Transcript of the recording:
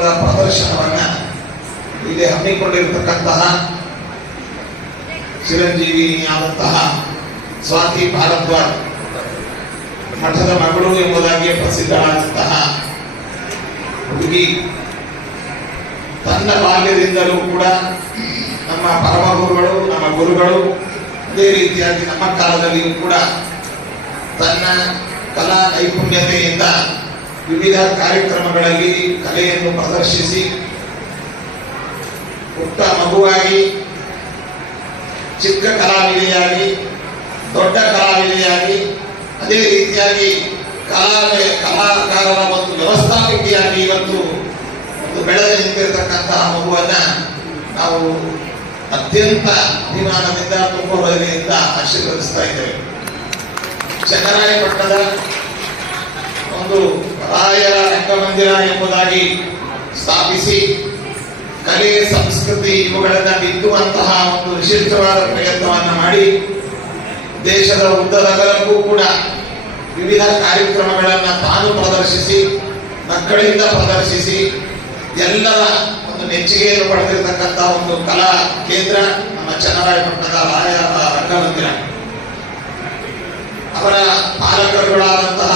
ಪ್ರದರ್ಶನವನ್ನ ಇಲ್ಲಿ ಹಮ್ಮಿಕೊಂಡಿರತಕ್ಕಂತಹ ಚಿರಂಜೀವಿಯಾದಂತಹ ಸ್ವಾತಿ ಭಾರದ್ವಾಜ್ ಮಠದ ಮಗಳು ಎಂಬುದಾಗಿ ಪ್ರಸಿದ್ಧರಾದಂತಹ ಹುಡುಗಿ ತನ್ನ ಬಾಲ್ಯದಿಂದಲೂ ಕೂಡ ನಮ್ಮ ಪರಮ ಗುರುಗಳು, ನಮ್ಮ ಗುರುಗಳು, ಅದೇ ರೀತಿಯಾಗಿ ನಮ್ಮ ಕಾಲದಲ್ಲಿಯೂ ಕೂಡ ತನ್ನ ಕಲಾ ನೈಪುಣ್ಯತೆಯಿಂದ ವಿವಿಧ ಕಾರ್ಯಕ್ರಮಗಳಲ್ಲಿ ಕಲೆಯನ್ನು ಪ್ರದರ್ಶಿಸಿ ಪುಟ್ಟ ಮಗುವಾಗಿ, ಚಿಕ್ಕ ಕಲಾವಿದೆಯಾಗಿ, ದೊಡ್ಡ ಕಲಾವಿದೆಯಾಗಿ, ಅದೇ ರೀತಿಯಾಗಿ ಕಲಾಕಾರರ ಒಂದು ವ್ಯವಸ್ಥಾಪಕಿಯಾಗಿ ಇವತ್ತು ಒಂದು ಬೆಳೆದು ನಿಂತಿರತಕ್ಕಂತಹ ಮಗುವನ್ನ ನಾವು ಅತ್ಯಂತ ಅಭಿಮಾನದಿಂದ, ತುಂಬ ಹೃದಯದಿಂದ ಆಶೀರ್ವದಿಸ್ತಾ ಇದ್ದೇವೆ. ಚನ್ನರಾಯಪಟ್ಟಣದ ಒಂದು ರಾಯರ ರಂಗಮಂದಿರ ಎಂಬುದಾಗಿ ಸ್ಥಾಪಿಸಿ ಕಲೆ, ಸಂಸ್ಕೃತಿ ಇವುಗಳನ್ನ ಬಿತ್ತುವಂತಹ ಒಂದು ವಿಶಿಷ್ಟವಾದ ಪ್ರಯತ್ನವನ್ನ ಮಾಡಿ ದೇಶದ ಉದ್ದಗಲಕ್ಕೂ ಕೂಡ ವಿವಿಧ ಕಾರ್ಯಕ್ರಮಗಳನ್ನ ತಾನು ಪ್ರದರ್ಶಿಸಿ, ಮಕ್ಕಳಿಂದ ಪ್ರದರ್ಶಿಸಿ, ಎಲ್ಲರ ಒಂದು ಮೆಚ್ಚುಗೆಯನ್ನು ಪಡೆದಿರತಕ್ಕಂತಹ ಒಂದು ಕಲಾ ಕೇಂದ್ರ ನಮ್ಮ ಚನ್ನರಾಯಪಟ್ಟಣದ ರಾಯರ ರಂಗಮಂದಿರ. ಅವರ ಪಾಲಕರುಗಳಾದಂತಹ